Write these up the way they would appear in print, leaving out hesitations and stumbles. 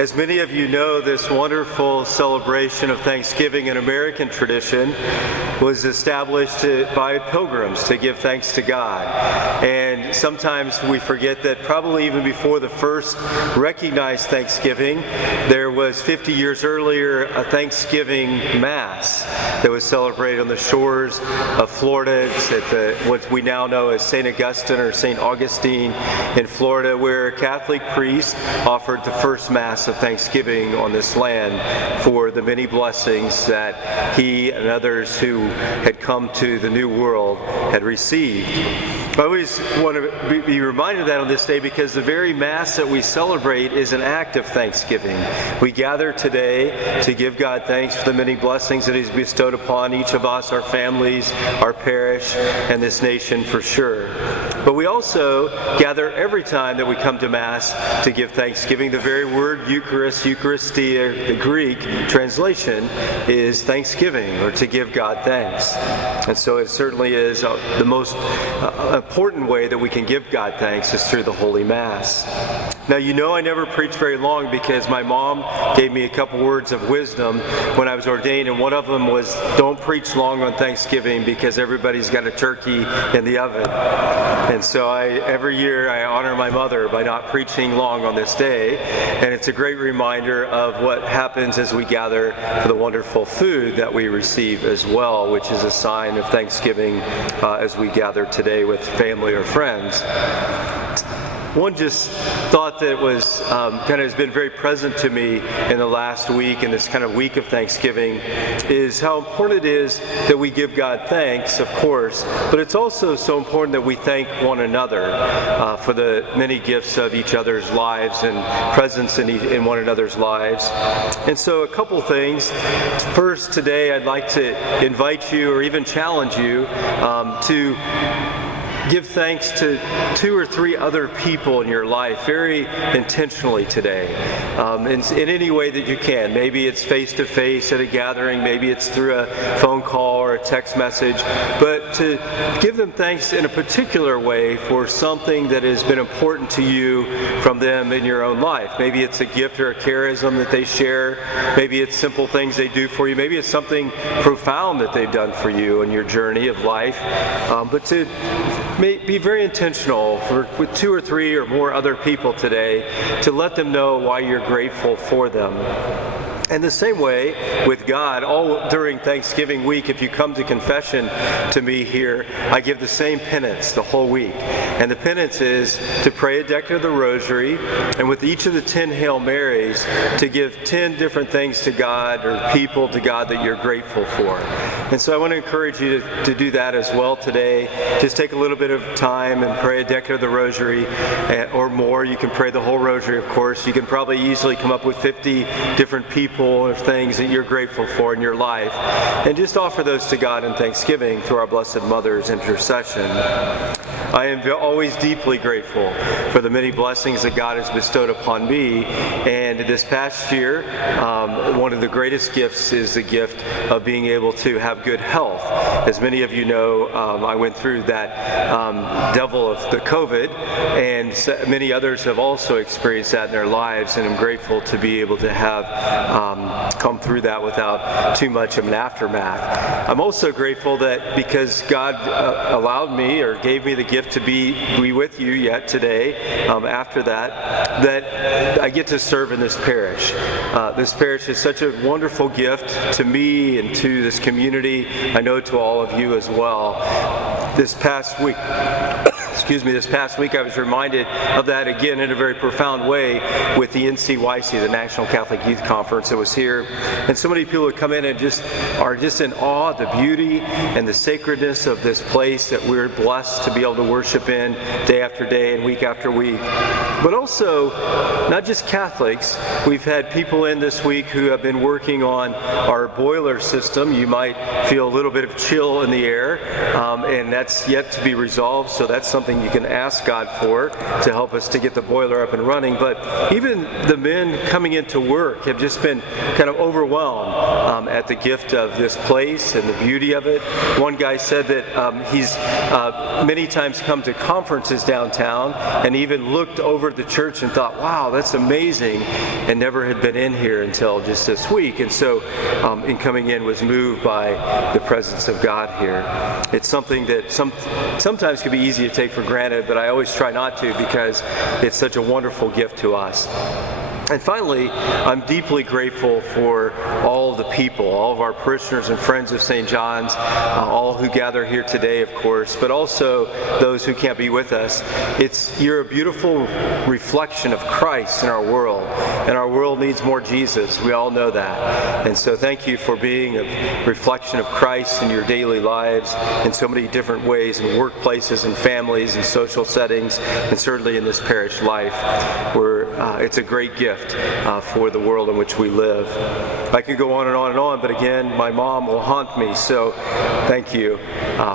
As many of you know, this wonderful celebration of Thanksgiving in American tradition was established by pilgrims to give thanks to God. And sometimes we forget that probably even before the first recognized Thanksgiving, there was 50 years earlier a Thanksgiving Mass that was celebrated on the shores of Florida. It's at what we now know as St. Augustine or St. Augustine in Florida, where a Catholic priest offered the first Mass of Thanksgiving on this land for the many blessings that he and others who had come to the New World had received. I always want to be reminded of that on this day because the very Mass that we celebrate is an act of thanksgiving. We gather today to give God thanks for the many blessings that He's bestowed upon each of us, our families, our parish, and this nation for sure. But we also gather every time that we come to Mass to give thanksgiving. The very word Eucharist, Eucharistia, the Greek translation is thanksgiving, or to give God thanks. And so it certainly is the most important way that we can give God thanks is through the Holy Mass. Now, you know I never preach very long because my mom gave me a couple words of wisdom when I was ordained, and one of them was don't preach long on Thanksgiving because everybody's got a turkey in the oven. And so every year I honor my mother by not preaching long on this day, and it's a great reminder of what happens as we gather for the wonderful food that we receive as well, which is a sign of thanksgiving as we gather today with family or friends. One just thought that was has been very present to me in the last week, in this kind of week of Thanksgiving, is how important it is that we give God thanks, of course, but it's also so important that we thank one another for the many gifts of each other's lives and presence in one another's lives. And so a couple things. First, today I'd like to invite you or even challenge you to give thanks to 2 or 3 other people in your life very intentionally today, in any way that you can. Maybe it's face-to-face at a gathering, maybe it's through a phone call or a text message, but to give them thanks in a particular way for something that has been important to you from them in your own life. Maybe it's a gift or a charism that they share, maybe it's simple things they do for you, maybe it's something profound that they've done for you in your journey of life, but to be very intentional with 2 or 3 or more other people today to let them know why you're grateful for them. And the same way with God, all during Thanksgiving week, if you come to confession to me here, I give the same penance the whole week. And the penance is to pray a decade of the Rosary, and with each of the 10 Hail Marys, to give 10 different things to God or people to God that you're grateful for. And so I want to encourage you to do that as well today. Just take a little bit of time and pray a decade of the Rosary or more. You can pray the whole Rosary, of course. You can probably easily come up with 50 different people or things that you're grateful for in your life, and just offer those to God in thanksgiving through our Blessed Mother's intercession. I am always deeply grateful for the many blessings that God has bestowed upon me, and this past year, one of the greatest gifts is the gift of being able to have good health. As many of you know, I went through that devil of the COVID, and many others have also experienced that in their lives, and I'm grateful to be able to have come through that without too much of an aftermath. I'm also grateful that because God allowed me or gave me the gift to be with you yet today, after that I get to serve in this parish. This parish is such a wonderful gift to me and to this community. I know to all of you as well. This past week I was reminded of that again in a very profound way with the NCYC, the National Catholic Youth Conference that was here. And so many people would come in and are just in awe of the beauty and the sacredness of this place that we're blessed to be able to worship in day after day and week after week. But also, not just Catholics, we've had people in this week who have been working on our boiler system. You might feel a little bit of chill in the air, and that's yet to be resolved, so that's something something you can ask God for to help us to get the boiler up and running. But even the men coming into work have just been kind of overwhelmed at the gift of this place and the beauty of it. One guy said that he's many times come to conferences downtown and even looked over at the church and thought, wow, that's amazing, and never had been in here until just this week. And so in coming in was moved by the presence of God here. It's something that sometimes can be easy to take for granted, but I always try not to because it's such a wonderful gift to us. And finally, I'm deeply grateful for all of the people, all of our parishioners and friends of St. John's, all who gather here today, of course, but also those who can't be with us. You're a beautiful reflection of Christ in our world, and our world needs more Jesus. We all know that. And so thank you for being a reflection of Christ in your daily lives in so many different ways, in workplaces and families and social settings, and certainly in this parish life, where it's a great gift for the world in which we live. I could go on and on and on, but again, my mom will haunt me, so thank you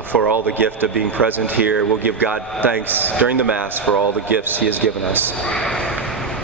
for all the gift of being present here. We'll give God thanks during the Mass for all the gifts He has given us.